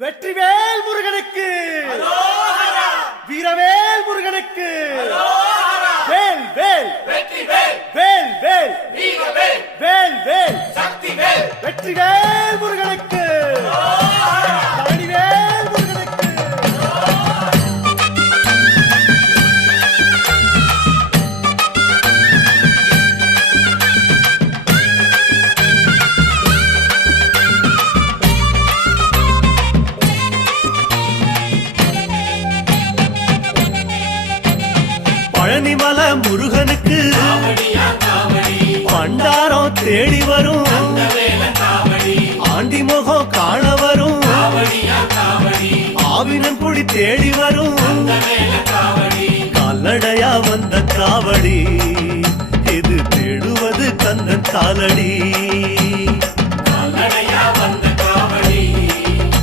வெற்றிவேல் முருகனுக்கு, வீரவேல் முருகனுக்கு, வேல் வேல் வேல் வேல் வேல் வேல் வெற்றிவேல் முருகனுக்கு, பழனிவேல் முருகனுக்கு. பழனிமலை முருகனுக்கு பண்டாரம் தேடி வரும், ஆண்டி முகம் காண வரும், ஆவினங்குடி தேடி வரும், கால்நடையா வந்த காவடி இது தேடுவது கந்தன் காலடி.